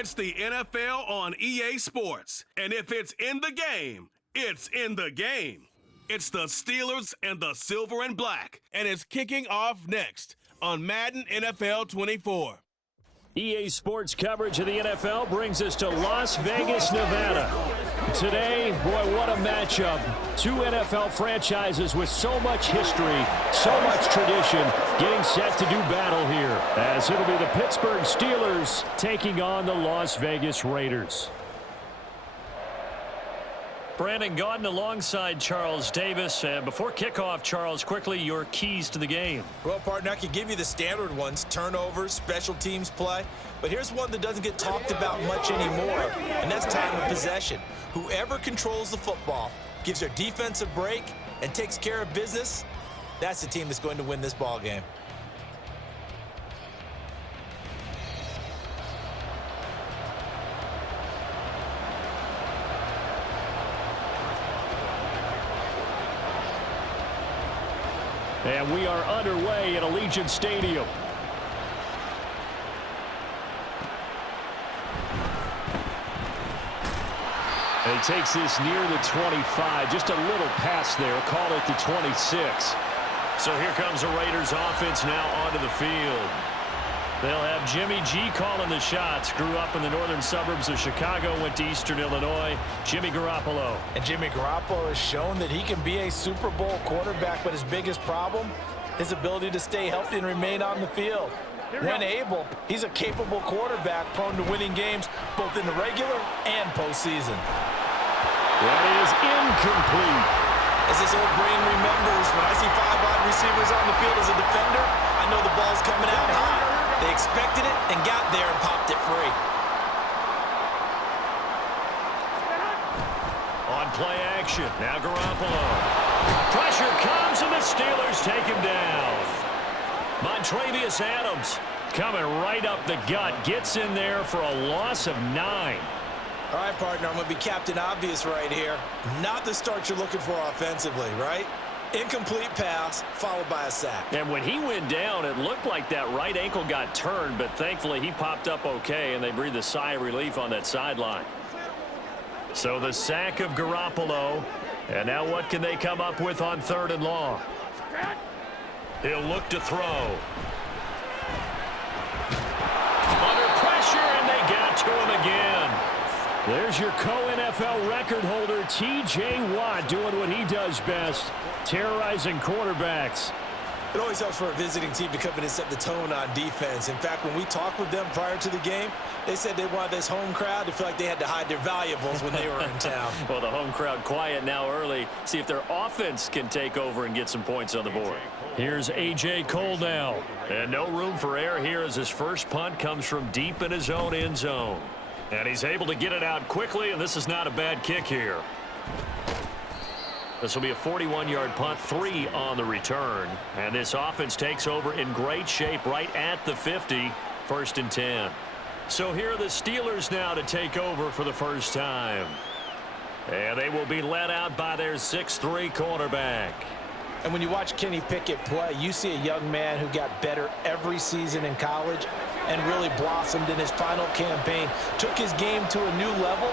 It's the NFL on EA Sports. And if it's in the game, it's in the game. It's the Steelers and the Silver and Black. And it's kicking off next on Madden NFL 24. EA Sports coverage of the NFL brings us to Las Vegas, Nevada. Today, boy, what a matchup. Two NFL franchises with so much history, so much tradition, getting set to do battle here, as it'll be the Pittsburgh Steelers taking on the Las Vegas Raiders. Brandon Gaudin alongside Charles Davis. Before kickoff, Charles, quickly your keys to the game. Well, partner, I could give you the standard ones, turnovers, special teams play. But here's one that doesn't get talked about much anymore, and that's time of possession. Whoever controls the football, gives their defense a break, and takes care of business, that's the team that's going to win this ball game. And we are underway at Allegiant Stadium. And he takes this near the 25. Just a little pass there. Call it the 26. So here comes the Raiders offense now onto the field. They'll have Jimmy G calling the shots. Grew up in the northern suburbs of Chicago, went to Eastern Illinois. Jimmy Garoppolo. And Jimmy Garoppolo has shown that he can be a Super Bowl quarterback, but his biggest problem, his ability to stay healthy and remain on the field. When able, he's a capable quarterback, prone to winning games both in the regular and postseason. That is incomplete. As this old brain remembers, when I see 5 wide receivers on the field as a defender, I know the ball's coming out high. They expected it and got there and popped it free. On play action, now Garoppolo. Pressure comes and the Steelers take him down. Montravius Adams coming right up the gut, gets in there for a loss of 9. All right, partner, I'm going to be Captain Obvious right here. Not the start you're looking for offensively, right? Incomplete pass, followed by a sack. And when he went down, it looked like that right ankle got turned, but thankfully he popped up okay, and they breathed a sigh of relief on that sideline. So the sack of Garoppolo, and now what can they come up with on 3rd and long? He'll look to throw. Under pressure, and they got to him again. There's your co-NFL record holder, T.J. Watt, doing what he does best, terrorizing quarterbacks. It always helps for a visiting team to come in and set the tone on defense. In fact, when we talked with them prior to the game, they said they wanted this home crowd to feel like they had to hide their valuables when they were in town. Well, the home crowd quiet now early. See if their offense can take over and get some points on the board. Here's A.J. Cole now. And no room for error here as his first punt comes from deep in his own end zone. And he's able to get it out quickly, and this is not a bad kick here. This will be a 41-yard punt, 3 on the return. And this offense takes over in great shape right at the 50, 1st and 10. So here are the Steelers now to take over for the first time. And they will be led out by their 6'3" quarterback. And when you watch Kenny Pickett play, you see a young man who got better every season in college and really blossomed in his final campaign, took his game to a new level,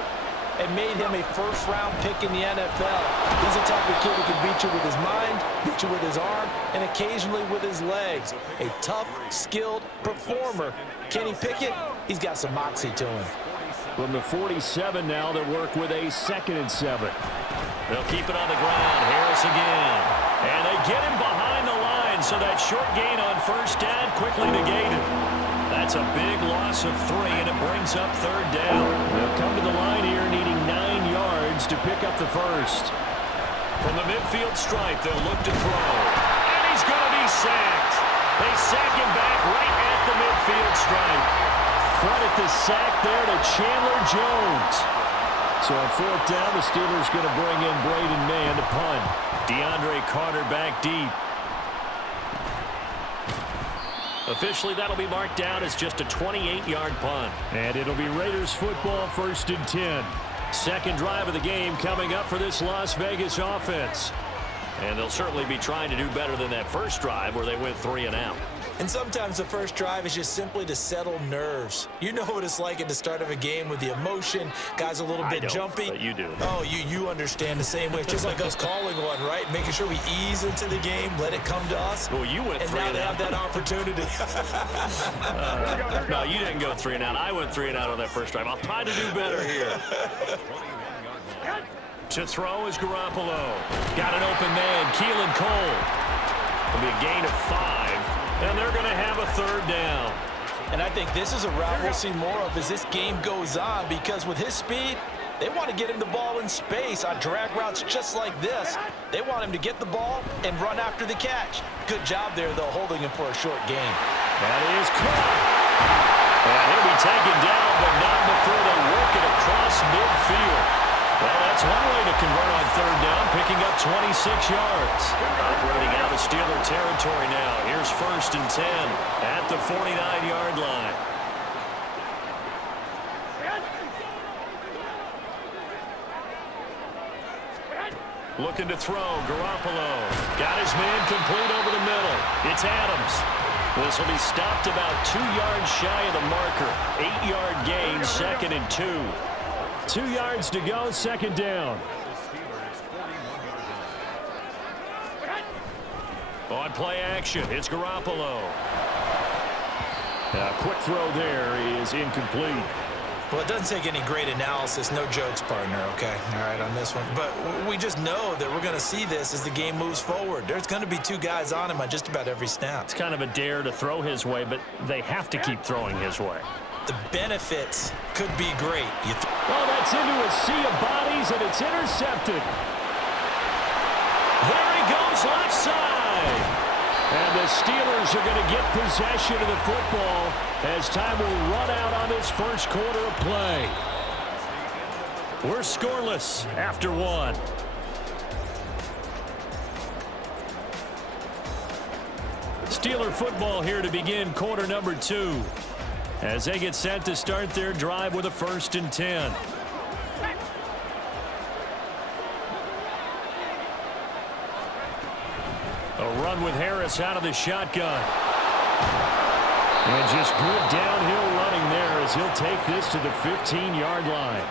and made him a first-round pick in the NFL. He's the type of kid who can beat you with his mind, beat you with his arm, and occasionally with his legs. A tough, skilled performer. Kenny Pickett, he's got some moxie to him. From the 47 now, they'll work with a 2nd and 7. They'll keep it on the ground. Harris again. And they get him behind the line, so that short gain on 1st down quickly negated. That's a big loss of 3, and it brings up 3rd down. They'll come to the line here needing 9 yards to pick up the first. From the midfield stripe, they'll look to throw. And he's going to be sacked. They sack him back right at the midfield stripe. Credit the sack there to Chandler Jones. So on 4th down, the Steelers going to bring in Braden Mann to punt. DeAndre Carter back deep. Officially, that'll be marked down as just a 28-yard punt. And it'll be Raiders football, 1st and 10. Second drive of the game coming up for this Las Vegas offense. And they'll certainly be trying to do better than that first drive where they went 3 and out. And sometimes the first drive is just simply to settle nerves. You know what it's like at the start of a game with the emotion, guys a little bit jumpy. But you do. Oh, you understand the same way. It's just like us calling one, right? Making sure we ease into the game, let it come to us. Well, you went and 3 now and they out. have that opportunity. No, you didn't go 3 and out. I went 3 and out on that first drive. I'll try to do better here. To throw is Garoppolo. Got an open man, Keelan Cole. It'll be a gain of 5, and they're going to have a 3rd down. And I think this is a route we'll see more of as this game goes on, because with his speed, they want to get him the ball in space on drag routes just like this. They want him to get the ball and run after the catch. Good job there, though, holding him for a short gain. That is caught. And he'll be taken down, but not before they work it across midfield. Well, that's one way to convert on 3rd down, picking up 26 yards. Operating out of Steeler territory now. Here's 1st and 10 at the 49-yard line. Looking to throw, Garoppolo. Got his man complete over the middle. It's Adams. This will be stopped about 2 yards shy of the marker. 8-yard gain, 2nd and 2. 2 yards to go, 2nd down. On play action, it's Garoppolo. A quick throw there is incomplete. Well, it doesn't take any great analysis. No jokes, partner, okay? All right, on this one. But we just know that we're going to see this as the game moves forward. There's going to be 2 guys on him on just about every snap. It's kind of a dare to throw his way, but they have to keep throwing his way. The benefits could be great. Well, that's into a sea of bodies, and it's intercepted. There he goes, left side. And the Steelers are going to get possession of the football as time will run out on this first quarter of play. We're scoreless after 1. Steeler football here to begin quarter number 2. As they get set to start their drive with a 1st and 10. A run with Harris out of the shotgun. And just good downhill running there as he'll take this to the 15-yard line.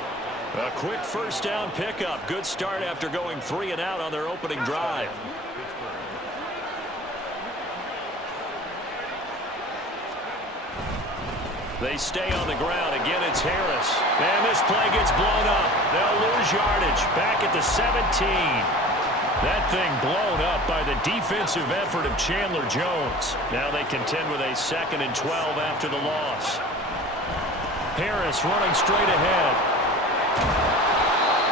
A quick 1st down pickup. Good start after going 3 and out on their opening drive. They stay on the ground. Again, it's Harris. And this play gets blown up. They'll lose yardage. Back at the 17. That thing blown up by the defensive effort of Chandler Jones. Now they contend with a 2nd and 12 after the loss. Harris running straight ahead.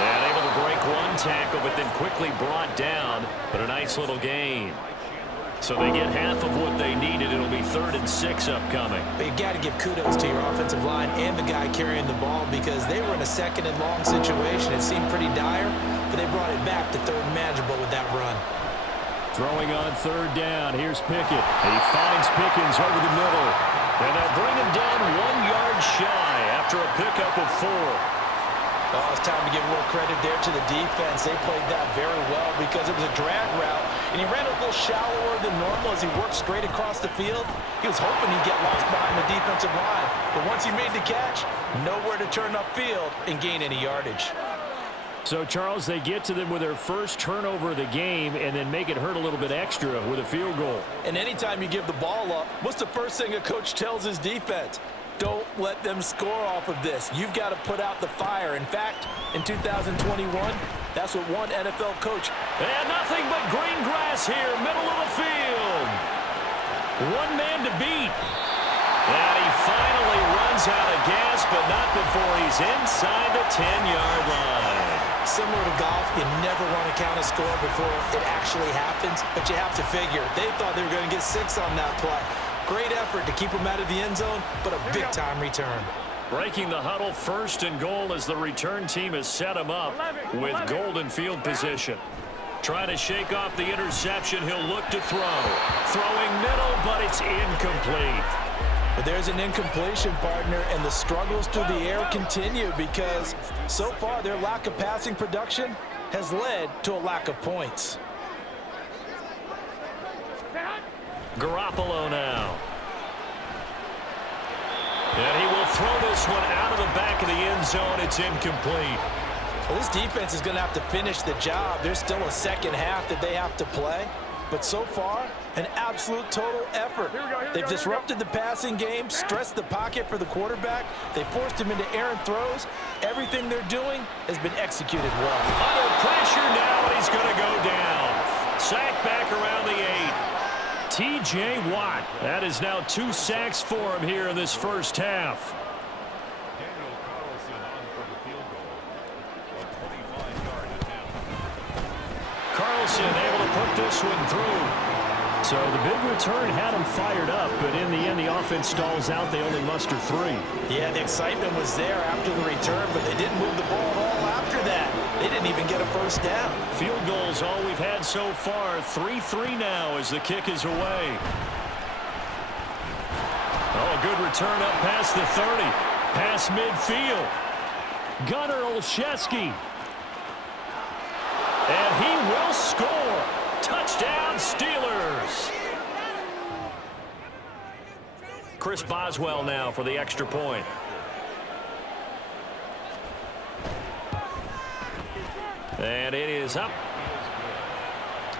And able to break 1 tackle, but then quickly brought down. But a nice little gain. So they get half of what they needed. It'll be 3rd and 6 upcoming. But you got to give kudos to your offensive line and the guy carrying the ball, because they were in a 2nd and long situation. It seemed pretty dire, but they brought it back to 3rd and manageable with that run. Throwing on 3rd down. Here's Pickett. He finds Pickens over the middle. And they'll bring him down 1 yard shy after a pickup of 4. Oh, it's time to give a little credit there to the defense. They played that very well because it was a drag route, and he ran a little shallower than normal as he worked straight across the field. He was hoping he'd get lost behind the defensive line, but once he made the catch, nowhere to turn upfield and gain any yardage. So, Charles, they get to them with their first turnover of the game and then make it hurt a little bit extra with a field goal. And anytime you give the ball up, what's the first thing a coach tells his defense? Don't let them score off of this. You've got to put out the fire. In fact, in 2021, that's what one NFL coach. And nothing but green grass here, middle of the field. 1 man to beat. And he finally runs out of gas, but not before he's inside the 10-yard line. Similar to golf, you never want to count a score before it actually happens, but you have to figure. They thought they were going to get 6 on that play. Great effort to keep him out of the end zone, but a big-time return. Breaking the huddle, 1st and goal as the return team has set him up with golden field position. Trying to shake off the interception, he'll look to throw. Throwing middle, but it's incomplete. But there's an incompletion, partner, and the struggles through the air continue because so far their lack of passing production has led to a lack of points. Garoppolo now. And he will throw this one out of the back of the end zone. It's incomplete. Well, this defense is going to have to finish the job. There's still a second half that they have to play. But so far, an absolute total effort. They've disrupted the passing game, stressed the pocket for the quarterback. They forced him into errant throws. Everything they're doing has been executed well. Under pressure now, and he's going to go down. Sacked back around the 8. T.J. Watt. That is now 2 sacks for him here in this first half. Carlson able to put this one through. So the big return had him fired up, but in the end, the offense stalls out. They only muster 3. Yeah, the excitement was there after the return, but they didn't move the ball at all after that. They didn't even get a first down. Field goals all we've had so far. 3-3 now as the kick is away. Oh, a good return up past the 30. Past midfield. Gunnar Olszewski. And he will score. Touchdown, Steelers. Chris Boswell now for the extra point. And it is up.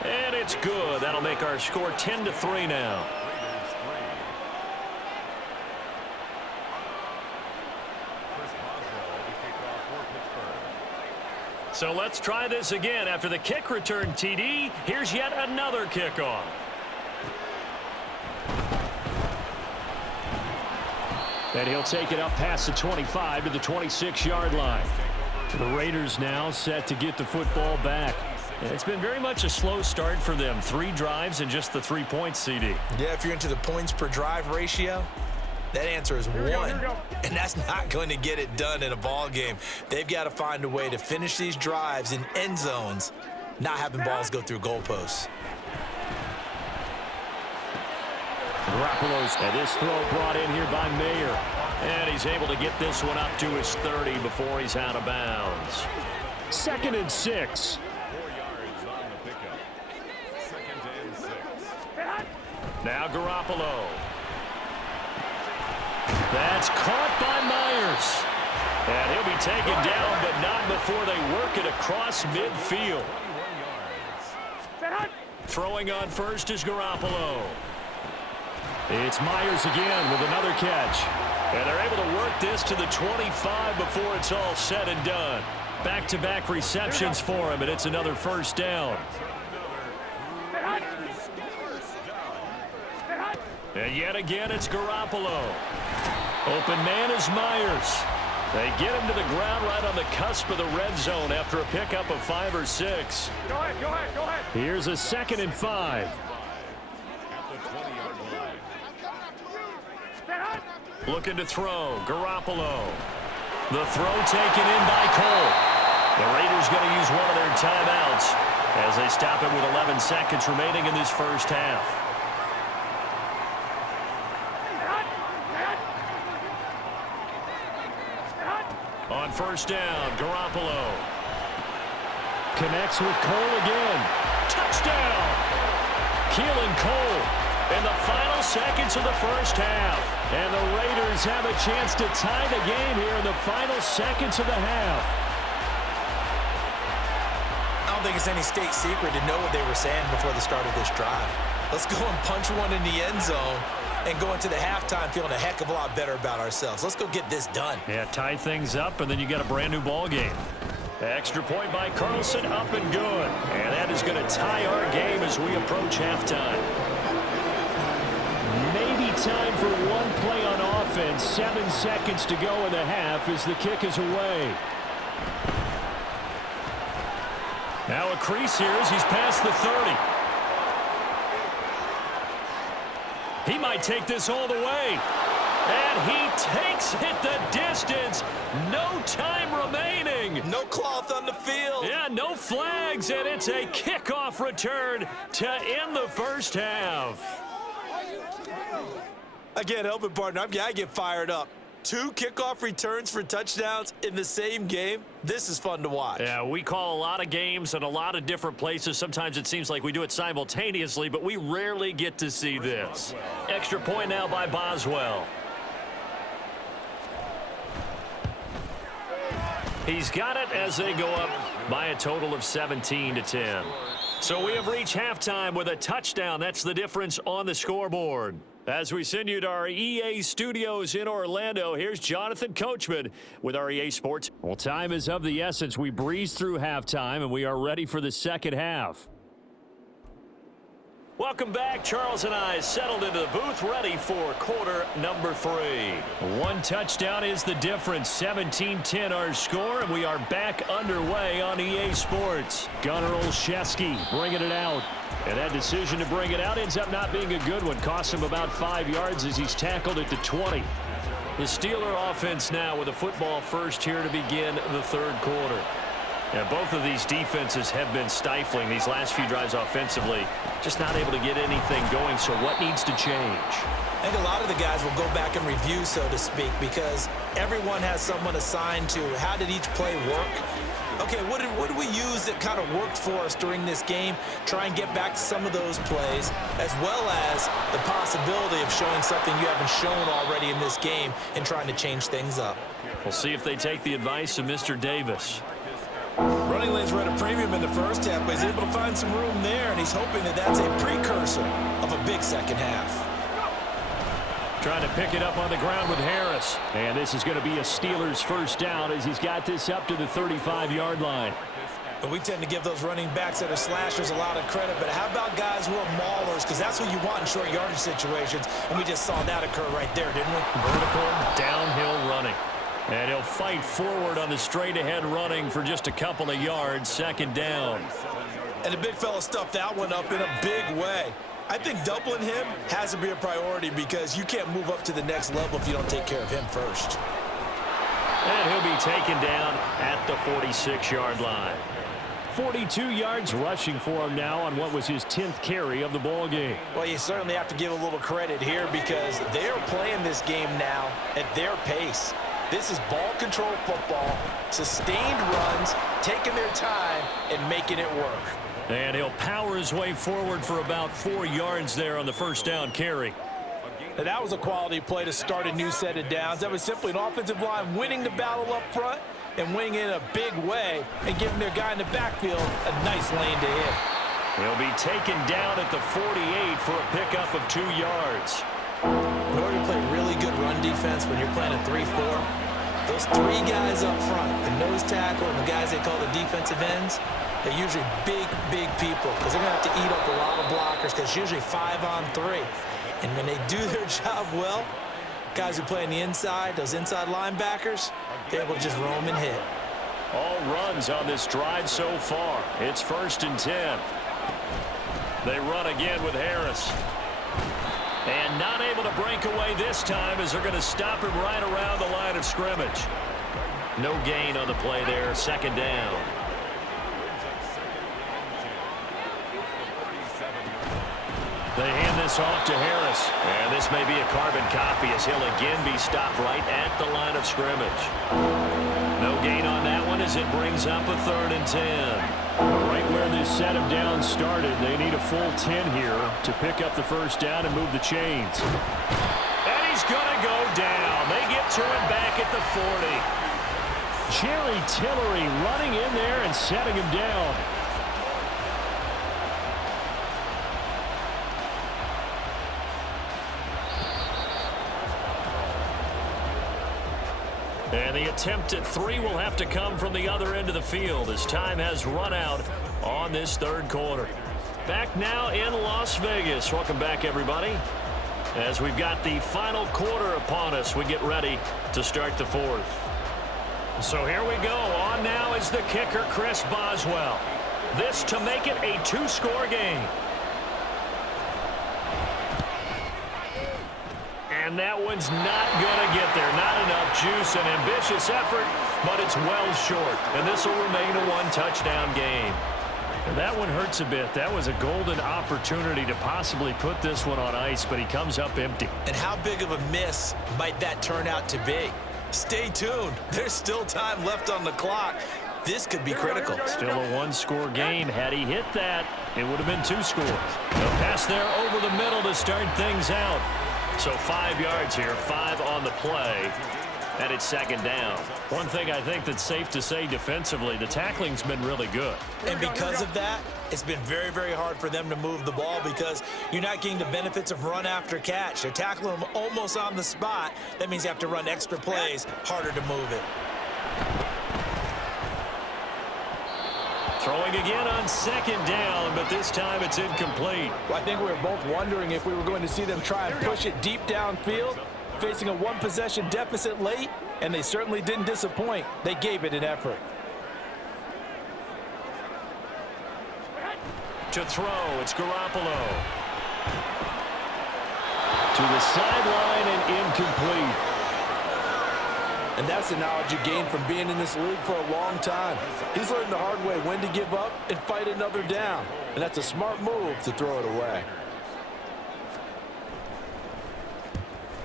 And it's good. That'll make our score 10-3 now. So let's try this again. After the kick return TD, here's yet another kickoff. And he'll take it up past the 25 to the 26-yard line. The Raiders now set to get the football back. It's been very much a slow start for them. 3 drives and just the 3 points, CD. Yeah, if you're into the points per drive ratio, that answer is 1. And that's not going to get it done in a ball game. They've got to find a way to finish these drives in end zones, not having balls go through goalposts. Garoppolo's and this throw brought in here by Mayer. And he's able to get this one up to his 30 before he's out of bounds. 2nd and 6. 4 yards on the pickup. 2nd and 6. Now Garoppolo. That's caught by Myers. And he'll be taken down, but not before they work it across midfield. Throwing on first is Garoppolo. It's Myers again with another catch. And they're able to work this to the 25 before it's all said and done. Back-to-back receptions for him, and it's another first down. And yet again, it's Garoppolo. Open man is Myers. They get him to the ground right on the cusp of the red zone after a pickup of 5 or 6. Go ahead. Here's a 2nd and 5. Looking to throw. Garoppolo. The throw taken in by Cole. The Raiders going to use one of their timeouts as they stop it with 11 seconds remaining in this first half. On first down, Garoppolo connects with Cole again. Touchdown! Keelan Cole in the final seconds of the first half. And the Raiders have a chance to tie the game here in the final seconds of the half. I don't think it's any state secret to know what they were saying before the start of this drive. Let's go and punch one in the end zone and go into the halftime feeling a heck of a lot better about ourselves. Let's go get this done. Yeah, tie things up, and then you get a brand new ball game. Extra point by Carlson, up and good. And that is going to tie our game as we approach halftime. Maybe time for one play on offense. 7 seconds to go in the half as the kick is away. Now a crease here as he's past the 30. He might take this all the way. And he takes it the distance. No time remaining. No cloth on the field. Yeah, no flags, and it's a kickoff return to end the first half. I can't help it, partner. I get fired up. 2 kickoff returns for touchdowns in the same game. This is fun to watch. Yeah, we call a lot of games in a lot of different places. Sometimes it seems like we do it simultaneously, but we rarely get to see this. Extra point now by Boswell. He's got it as they go up by a total of 17-10. So we have reached halftime with a touchdown. That's the difference on the scoreboard. As we send you to our EA studios in Orlando, here's Jonathan Coachman with our EA Sports. Well, time is of the essence. We breezed through halftime, and we are ready for the second half. Welcome back. Charles and I settled into the booth, ready for quarter number 3. One touchdown is the difference. 17-10 our score, and we are back underway on EA Sports. Gunnar Olszewski bringing it out. And that decision to bring it out ends up not being a good one. Cost him about 5 yards as he's tackled at the 20. The Steeler offense now with a football first here to begin the third quarter. Now, both of these defenses have been stifling these last few drives offensively. Just not able to get anything going, so what needs to change? I think a lot of the guys will go back and review, so to speak, because everyone has someone assigned to how did each play work. Okay, what did we use that kind of worked for us during this game? Try and get back to some of those plays, as well as the possibility of showing something you haven't shown already in this game and trying to change things up. We'll see if they take the advice of Mr. Davis. Running lanes were at a premium in the first half, but he's able to find some room there, and he's hoping that that's a precursor of a big second half. Trying to pick it up on the ground with Harris. And this is going to be a Steelers first down as he's got this up to the 35-yard line. And we tend to give those running backs that are slashers a lot of credit, but how about guys who are maulers? Because that's what you want in short yardage situations, and we just saw that occur right there, didn't we? Vertical, downhill running. And he'll fight forward on the straight-ahead running for just a couple of yards, second down. And the big fella stuffed that one up in a big way. I think doubling him has to be a priority because you can't move up to the next level if you don't take care of him first. And he'll be taken down at the 46-yard line. 42 yards rushing for him now on what was his 10th carry of the ball game. Well, you certainly have to give a little credit here because they're playing this game now at their pace. This is ball control football, sustained runs, taking their time, and making it work. And he'll power his way forward for about 4 yards there on the first down carry. And that was a quality play to start a new set of downs. That was simply an offensive line winning the battle up front and winning in a big way and giving their guy in the backfield a nice lane to hit. He'll be taken down at the 48 for a pickup of 2 yards. In order to play really good run defense when you're playing a 3-4, those 3 guys up front, the nose tackle and the guys they call the defensive ends, they're usually big people because they're going to have to eat up a lot of blockers because it's usually 5-on-3. And when they do their job well, guys who play on the inside, those inside linebackers, they're able to just roam and hit. All runs on this drive so far. It's 1st and 10. They run again with Harris. And not able to break away this time as they're going to stop him right around the line of scrimmage. No gain on the play there, second down. They hand this off to Harris. And this may be a carbon copy as he'll again be stopped right at the line of scrimmage. No gain on that one as it brings up a 3rd and 10. Right where this set of downs started, they need a full 10 here to pick up the first down and move the chains. And he's going to go down. They get to him back at the 40. Jerry Tillery running in there and setting him down. And the attempt at 3 will have to come from the other end of the field as time has run out on this third quarter. Back now in Las Vegas. Welcome back, everybody. As we've got the final quarter upon us, we get ready to start the fourth. So here we go. On now is the kicker, Chris Boswell. This to make it a 2-score game. And that one's not going to get there. Not enough juice, an ambitious effort, but it's well short. And this will remain a 1-touchdown game. And that one hurts a bit. That was a golden opportunity to possibly put this one on ice, but he comes up empty. And how big of a miss might that turn out to be? Stay tuned. There's still time left on the clock. This could be critical. Still a 1-score game. Had he hit that, it would have been 2 scores. The pass there over the middle to start things out. So 5 yards here, 5 on the play. And it's second down. One thing I think that's safe to say defensively, the tackling's been really good. And because of that, it's been very, very hard for them to move the ball because you're not getting the benefits of run after catch. They're tackling them almost on the spot. That means you have to run extra plays, harder to move it. Throwing again on second down, but this time it's incomplete. Well, I think we were both wondering if we were going to see them try and push it deep downfield, facing a one-possession deficit late, and they certainly didn't disappoint. They gave it an effort. To throw, it's Garoppolo. To the sideline and incomplete. And that's the knowledge you gain from being in this league for a long time. He's learned the hard way when to give up and fight another down. And that's a smart move to throw it away.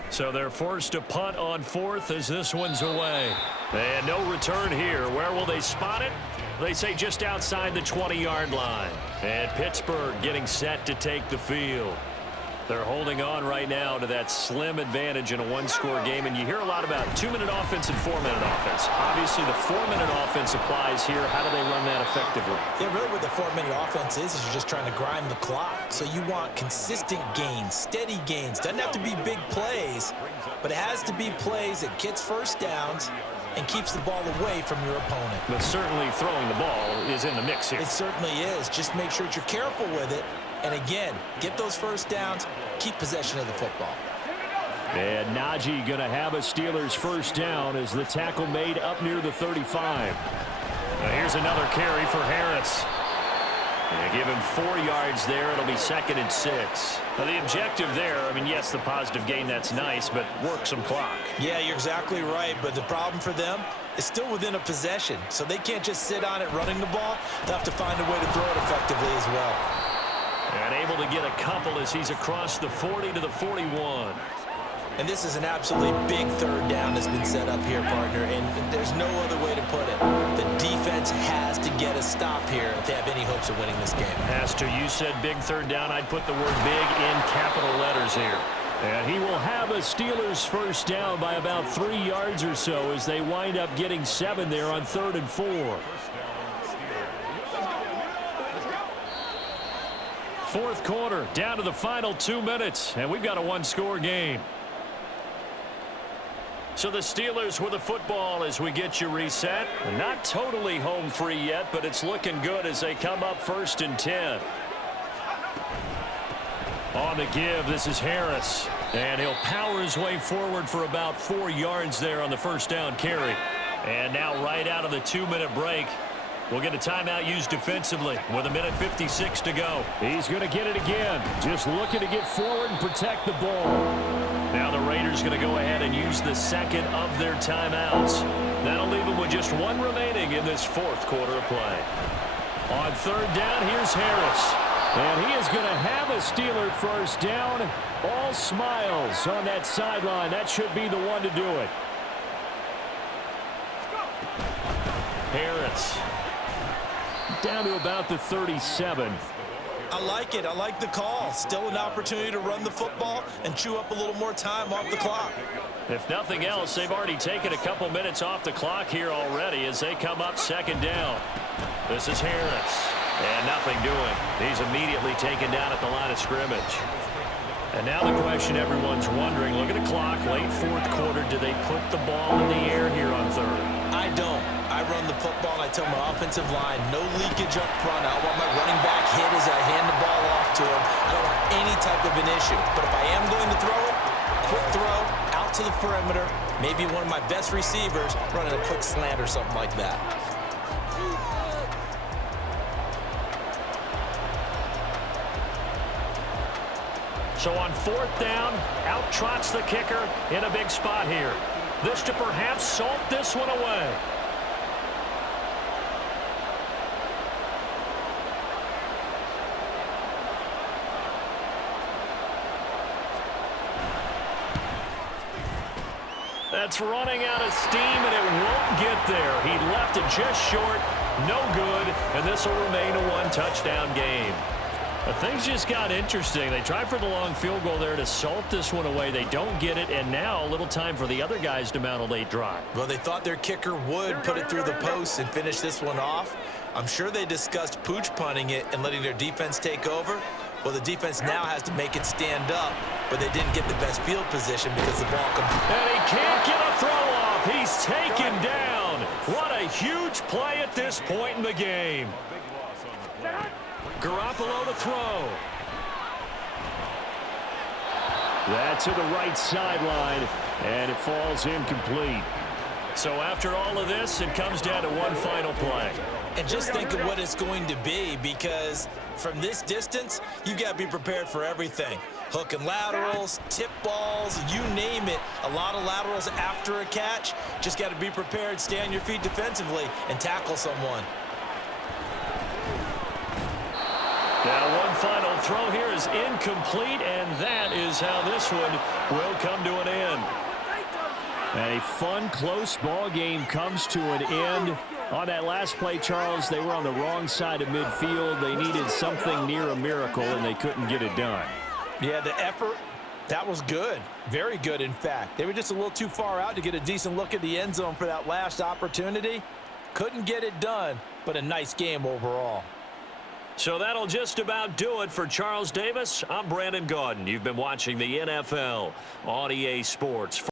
So they're forced to punt on fourth as this one's away. And no return here. Where will they spot it? They say just outside the 20-yard line. And Pittsburgh getting set to take the field. They're holding on right now to that slim advantage in a one-score game. And you hear a lot about 2-minute offense and 4-minute offense. Obviously, the 4-minute offense applies here. How do they run that effectively? Yeah, really what the 4-minute offense is you're just trying to grind the clock. So you want consistent gains, steady gains. Doesn't have to be big plays, but it has to be plays that gets first downs and keeps the ball away from your opponent. But certainly throwing the ball is in the mix here. It certainly is. Just make sure that you're careful with it. And again, get those first downs, keep possession of the football. And Najee going to have a Steelers first down as the tackle made up near the 35. Now here's another carry for Harris. And give him 4 yards there. It'll be 2nd and 6. Now the objective there, I mean, yes, the positive gain, that's nice, but work some clock. Yeah, you're exactly right. But the problem for them is still within a possession. So they can't just sit on it running the ball. They'll have to find a way to throw it effectively as well. And able to get a couple as he's across the 40 to the 41. And this is an absolutely big third down that's been set up here, partner, and there's no other way to put it. The defense has to get a stop here if they have any hopes of winning this game. Has to. You said big third down. I'd put the word big in capital letters here. And he will have a Steelers first down by about 3 yards or so as they wind up getting 7 there on 3rd and 4. Fourth quarter, down to the final 2 minutes, and we've got a one-score game. So the Steelers with the football as we get you reset. Not totally home free yet, but it's looking good as they come up 1st and 10. On the give, this is Harris. And he'll power his way forward for about 4 yards there on the first down carry. And now right out of the 2-minute break, we'll get a timeout used defensively with 1:56 to go. He's going to get it again. Just looking to get forward and protect the ball. Now the Raiders going to go ahead and use the second of their timeouts. That'll leave them with just 1 remaining in this 4th quarter of play. On 3rd down, here's Harris. And he is going to have a Steeler first down. All smiles on that sideline. That should be the one to do it. Harris. Down to about the 37. I like it. I like the call. Still an opportunity to run the football and chew up a little more time off the clock. If nothing else, they've already taken a couple minutes off the clock here already as they come up 2nd down. This is Harris. And nothing doing. He's immediately taken down at the line of scrimmage. And now the question everyone's wondering, look at the clock, late 4th quarter, do they put the ball in the air here on 3rd? I don't. I run the football and I tell my offensive line, no leakage up front. I want my running back hit as I hand the ball off to him. I don't want any type of an issue. But if I am going to throw it, quick throw, out to the perimeter, maybe one of my best receivers running a quick slant or something like that. So on 4th down, out trots the kicker in a big spot here. This to perhaps salt this one away. That's running out of steam, and it won't get there. He left it just short, no good, and this will remain a 1-touchdown game. Things just got interesting. They tried for the long field goal there to salt this one away. They don't get it, and now a little time for the other guys to mount a late drive. Well, they thought their kicker would put it through the post and finish this one off. I'm sure they discussed pooch punting it and letting their defense take over. Well, the defense now has to make it stand up, but they didn't get the best field position because the ball comes. And he can't get a throw off. He's taken down. What a huge play at this point in the game. Garoppolo to throw. That's to the right sideline, and it falls incomplete. So after all of this, it comes down to one final play. And just think of what it's going to be, because from this distance, you've got to be prepared for everything. Hook and laterals, tip balls, you name it. A lot of laterals after a catch. Just got to be prepared, stay on your feet defensively, and tackle someone. Now one final throw here is incomplete, and that is how this one will come to an end. A fun, close ball game comes to an end. On that last play, Charles, they were on the wrong side of midfield. They needed something near a miracle, and they couldn't get it done. Yeah, the effort, that was good. Very good, in fact. They were just a little too far out to get a decent look at the end zone for that last opportunity. Couldn't get it done, but a nice game overall. So that'll just about do it for Charles Davis. I'm Brandon Gaudin. You've been watching the NFL on EA Sports.